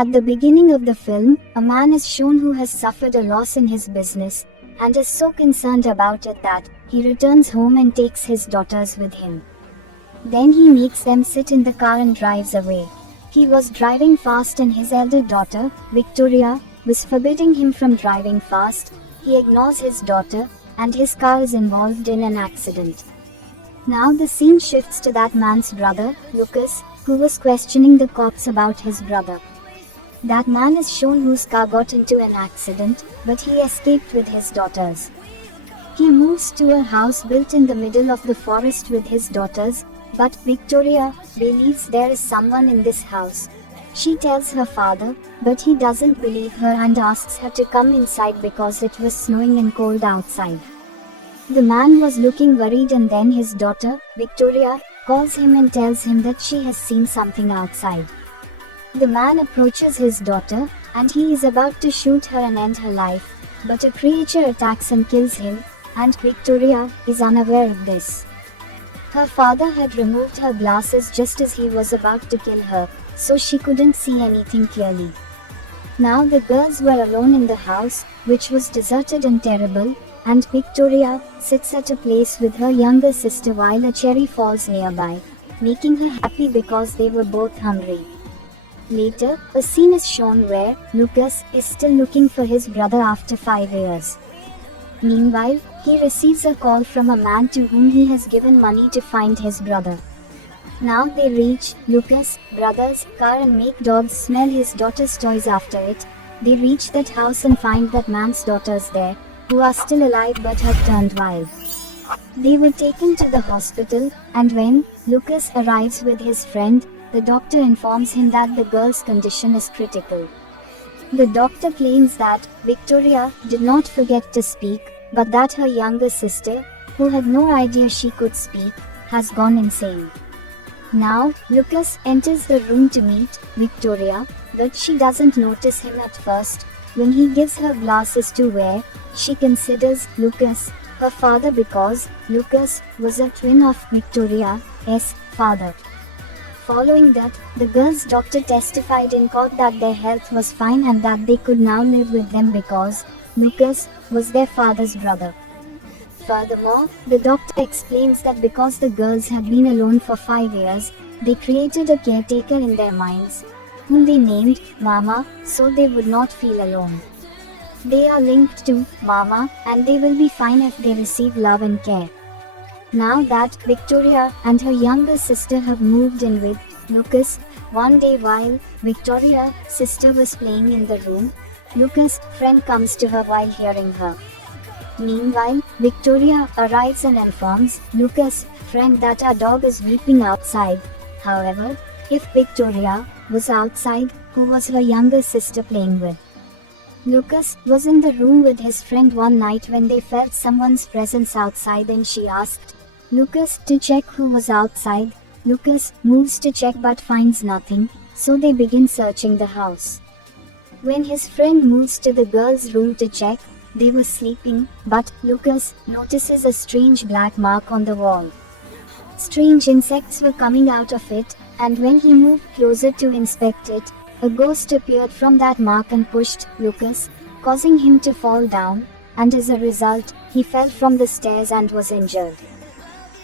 At the beginning of the film, a man is shown who has suffered a loss in his business, and is so concerned about it that he returns home and takes his daughters with him. Then he makes them sit in the car and drives away. He was driving fast and his elder daughter, Victoria, was forbidding him from driving fast. He ignores his daughter, and his car is involved in an accident. Now the scene shifts to that man's brother, Lucas, who was questioning the cops about his brother. That man is shown whose car got into an accident, but he escaped with his daughters. He moves to a house built in the middle of the forest with his daughters, but Victoria believes there is someone in this house. She tells her father, but he doesn't believe her and asks her to come inside because it was snowing and cold outside. The man was looking worried, and then his daughter, Victoria, calls him and tells him that she has seen something outside. The man approaches his daughter, and he is about to shoot her and end her life, but a creature attacks and kills him, and Victoria is unaware of this. Her father had removed her glasses just as he was about to kill her, so she couldn't see anything clearly. Now the girls were alone in the house, which was deserted and terrible, and Victoria sits at a place with her younger sister while a cherry falls nearby, making her happy because they were both hungry. Later, a scene is shown where Lucas is still looking for his brother after 5 years. Meanwhile, he receives a call from a man to whom he has given money to find his brother. Now they reach Lucas' brother's car and make dogs smell his daughter's toys after it. They reach that house and find that man's daughters there, who are still alive but have turned wild. They were taken to the hospital, and when Lucas arrives with his friend, the doctor informs him that the girl's condition is critical. The doctor claims that Victoria did not forget to speak, but that her younger sister, who had no idea she could speak, has gone insane. Now, Lucas enters the room to meet Victoria, but she doesn't notice him at first. When he gives her glasses to wear, she considers Lucas her father because Lucas was a twin of Victoria's father. Following that, the girl's doctor testified in court that their health was fine and that they could now live with them because Lucas was their father's brother. Furthermore, the doctor explains that because the girls had been alone for 5 years, they created a caretaker in their minds, whom they named Mama, so they would not feel alone. They are linked to Mama, and they will be fine if they receive love and care. Now that Victoria and her younger sister have moved in with Lucas, one day while Victoria's sister was playing in the room, Lucas' friend comes to her while hearing her. Meanwhile, Victoria arrives and informs Lucas' friend that our dog is weeping outside. However, if Victoria was outside, who was her younger sister playing with? Lucas was in the room with his friend one night when they felt someone's presence outside and she asked Lucas to check who was outside. Lucas moves to check but finds nothing, so they begin searching the house. When his friend moves to the girls' room to check, they were sleeping, but Lucas notices a strange black mark on the wall. Strange insects were coming out of it, and when he moved closer to inspect it, a ghost appeared from that mark and pushed Lucas, causing him to fall down, and as a result, he fell from the stairs and was injured.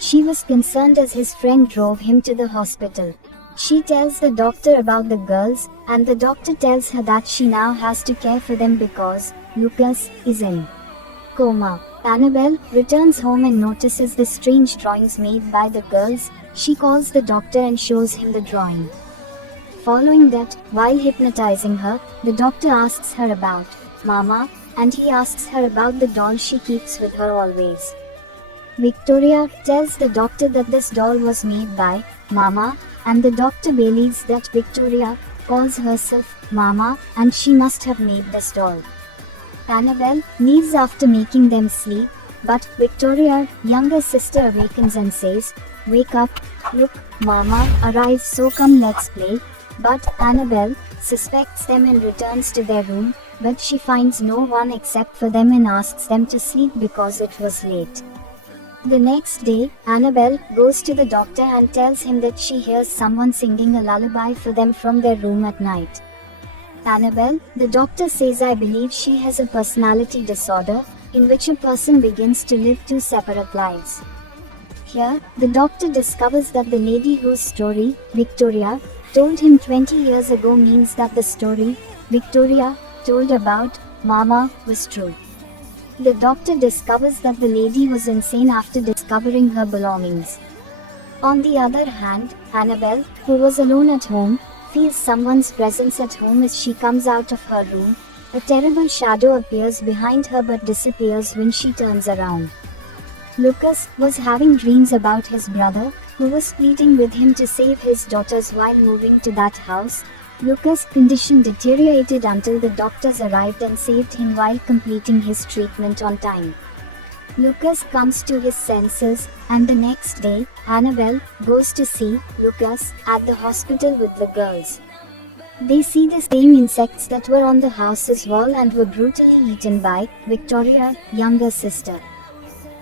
She was concerned as his friend drove him to the hospital. She tells the doctor about the girls, and the doctor tells her that she now has to care for them because Lucas is in coma. Annabelle returns home and notices the strange drawings made by the girls. She calls the doctor and shows him the drawing. Following that, while hypnotizing her, the doctor asks her about Mama, and he asks her about the doll she keeps with her always. Victoria tells the doctor that this doll was made by Mama, and the doctor believes that Victoria calls herself Mama and she must have made this doll. Annabelle leaves after making them sleep, but Victoria's younger sister awakens and says, "Wake up, look, Mama arrives, so come let's play." But Annabelle suspects them and returns to their room, but she finds no one except for them and asks them to sleep because it was late. The next day, Annabelle goes to the doctor and tells him that she hears someone singing a lullaby for them from their room at night. Annabelle, the doctor says I believe she has a personality disorder, in which a person begins to live two separate lives. Here, the doctor discovers that the lady whose story, Victoria, told him 20 years ago means that the story, Victoria, told about Mama, was true. The doctor discovers that the lady was insane after discovering her belongings. On the other hand, Annabelle, who was alone at home, feels someone's presence at home as she comes out of her room. A terrible shadow appears behind her but disappears when she turns around. Lucas was having dreams about his brother, who was pleading with him to save his daughters while moving to that house. Lucas' condition deteriorated until the doctors arrived and saved him while completing his treatment on time. Lucas comes to his senses, and the next day, Annabelle goes to see Lucas at the hospital with the girls. They see the same insects that were on the house's wall and were brutally eaten by Victoria's younger sister.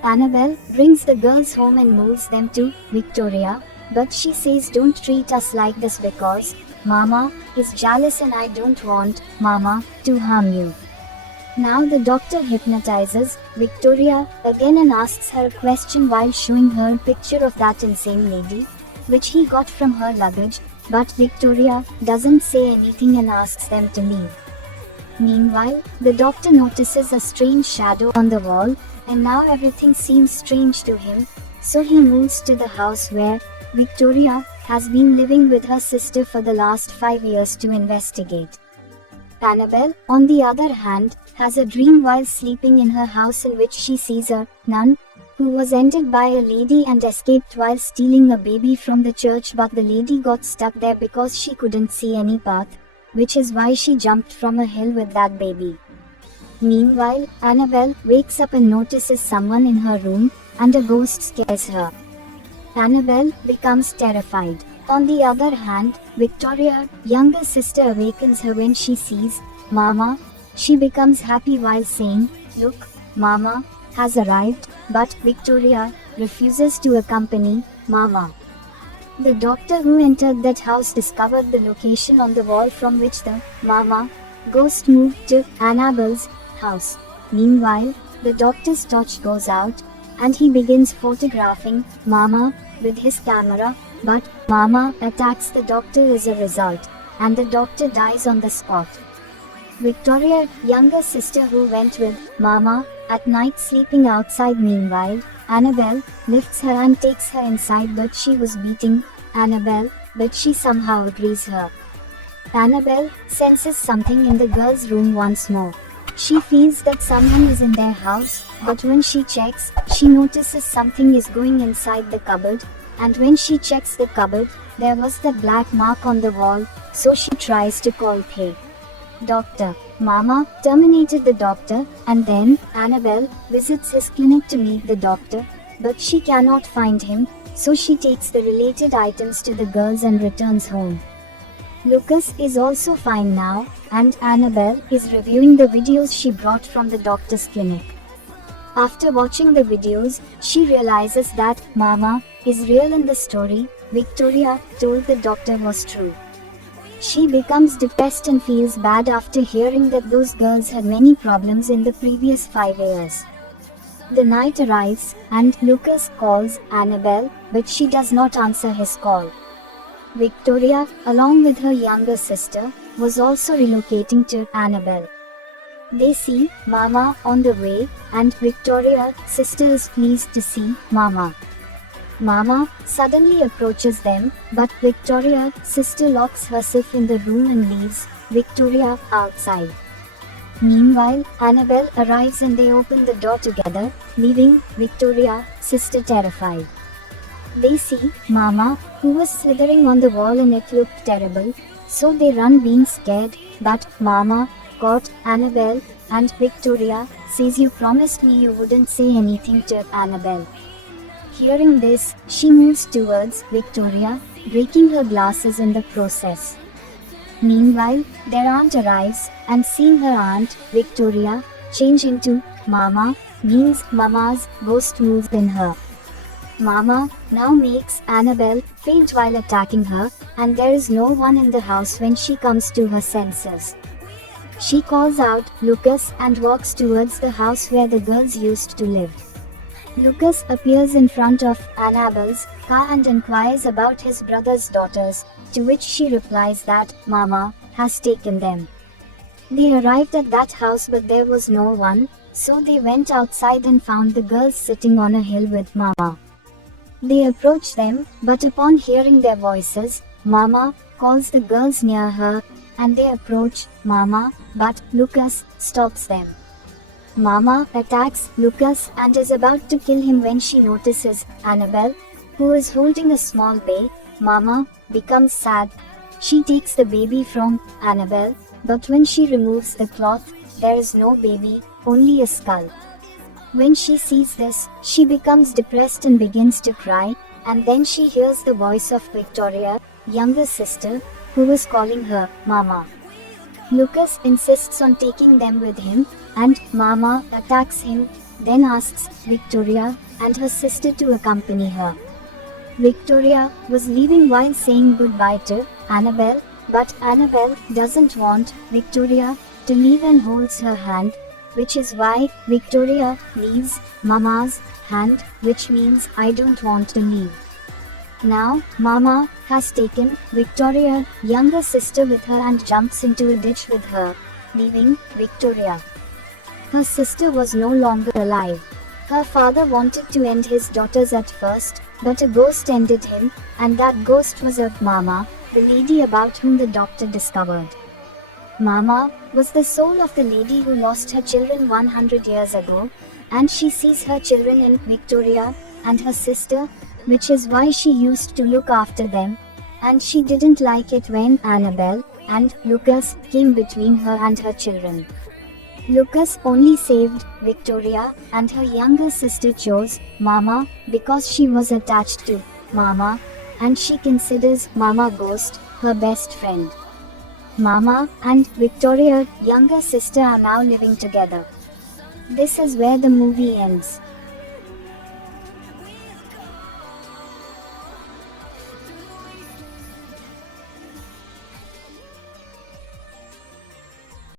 Annabelle brings the girls home and moves them to Victoria, but she says don't treat us like this because Mama is jealous and I don't want Mama to harm you. Now the doctor hypnotizes Victoria again and asks her a question while showing her a picture of that insane lady, which he got from her luggage, but Victoria doesn't say anything and asks them to leave. Meanwhile, the doctor notices a strange shadow on the wall, and now everything seems strange to him, so he moves to the house where Victoria has been living with her sister for the last 5 years to investigate. Annabelle, on the other hand, has a dream while sleeping in her house in which she sees a nun who was ended by a lady and escaped while stealing a baby from the church, but the lady got stuck there because she couldn't see any path, which is why she jumped from a hill with that baby. Meanwhile, Annabelle wakes up and notices someone in her room, and a ghost scares her. Annabelle becomes terrified. On the other hand, Victoria's younger sister awakens her when she sees Mama. She becomes happy while saying, "Look, Mama has arrived," but Victoria refuses to accompany Mama. The doctor who entered that house discovered the location on the wall from which the Mama ghost moved to Annabelle's house. Meanwhile, the doctor's torch goes out, and he begins photographing Mama with his camera, but Mama attacks the doctor as a result, and the doctor dies on the spot. Victoria's younger sister who went with Mama at night sleeping outside. Meanwhile, Annabelle lifts her and takes her inside, but she was beating Annabelle, but she somehow agrees her. Annabelle senses something in the girls' room once more. She feels that someone is in their house, but when she checks, she notices something is going inside the cupboard, and when she checks the cupboard, there was that black mark on the wall, so she tries to call Hey Doctor. Mama terminated the doctor, and then Annabelle visits his clinic to meet the doctor, but she cannot find him, so she takes the related items to the girls and returns home. Lucas is also fine now, and Annabelle is reviewing the videos she brought from the doctor's clinic. After watching the videos, she realizes that Mama is real and the story Victoria told the doctor was true. She becomes depressed and feels bad after hearing that those girls had many problems in the previous 5 years. The night arrives, and Lucas calls Annabelle, but she does not answer his call. Victoria, along with her younger sister, was also relocating to Annabelle. They see Mama on the way, and Victoria's sister is pleased to see Mama. Mama suddenly approaches them, but Victoria's sister locks herself in the room and leaves Victoria outside. Meanwhile, Annabelle arrives and they open the door together, leaving Victoria's sister terrified. They see Mama, who was slithering on the wall and it looked terrible, so they run being scared, but Mama caught Annabelle, and Victoria says, "You promised me you wouldn't say anything to Annabelle." Hearing this, she moves towards Victoria, breaking her glasses in the process. Meanwhile, their aunt arrives, and seeing her aunt, Victoria, change into Mama, means Mama's ghost moves in her. Mama now makes Annabelle faint while attacking her, and there is no one in the house when she comes to her senses. She calls out Lucas and walks towards the house where the girls used to live. Lucas appears in front of Annabelle's car and inquires about his brother's daughters, to which she replies that Mama has taken them. They arrived at that house but there was no one, so they went outside and found the girls sitting on a hill with Mama. They approach them, but upon hearing their voices, Mama calls the girls near her, and they approach Mama, but Lucas stops them. Mama attacks Lucas and is about to kill him when she notices Annabelle, who is holding a small baby. Mama becomes sad. She takes the baby from Annabelle, but when she removes the cloth, there is no baby, only a skull. When she sees this, she becomes depressed and begins to cry, and then she hears the voice of Victoria, younger sister, who is calling her Mama. Lucas insists on taking them with him, and Mama attacks him, then asks Victoria and her sister to accompany her. Victoria was leaving while saying goodbye to Annabelle, but Annabelle doesn't want Victoria to leave and holds her hand, which is why Victoria leaves Mama's hand, which means I don't want to leave. Now, Mama has taken Victoria's younger sister with her and jumps into a ditch with her, leaving Victoria. Her sister was no longer alive. Her father wanted to end his daughters at first, but a ghost ended him, and that ghost was of Mama, the lady about whom the doctor discovered. Mama was the soul of the lady who lost her children 100 years ago, and she sees her children in Victoria and her sister, which is why she used to look after them, and she didn't like it when Annabelle and Lucas came between her and her children. Lucas only saved Victoria, and her younger sister chose Mama because she was attached to Mama, and she considers Mama Ghost her best friend. Mama and Victoria's younger sister are now living together. This is where the movie ends.